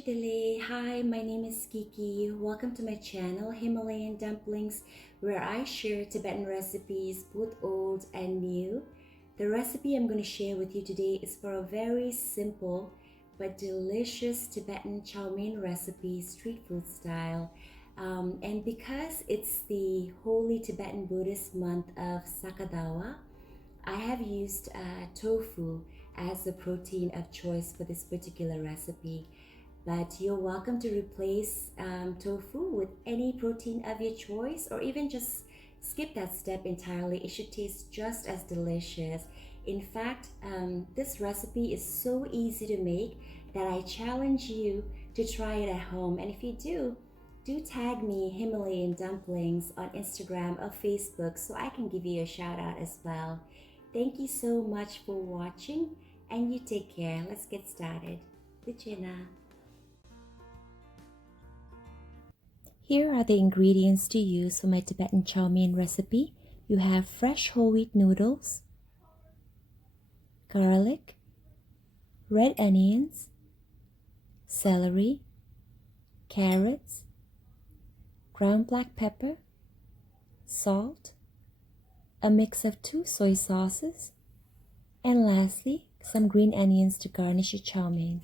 Dele. Hi, my name is Kiki. Welcome to my channel, Himalayan Dumplings, where I share Tibetan recipes, both old and new. The recipe I'm going to share with you today is for a very simple but delicious Tibetan Chowmein recipe, street food style. And because it's the holy Tibetan Buddhist month of Saga Dawa, I have used tofu as the protein of choice for this particular recipe. But you're welcome to replace tofu with any protein of your choice, or even just skip that step entirely. It should taste just as delicious. In fact, this recipe is so easy to make that I challenge you to try it at home. And if you do tag me Himalayan Dumplings on Instagram or Facebook so I can give you a shout out as well. Thank you so much for watching, and you take care. Let's get started. Luchina. Here are the ingredients to use for my Tibetan Chowmein recipe. You have fresh whole wheat noodles, garlic, red onions, celery, carrots, ground black pepper, salt, a mix of 2 soy sauces, and lastly, some green onions to garnish your chow mein.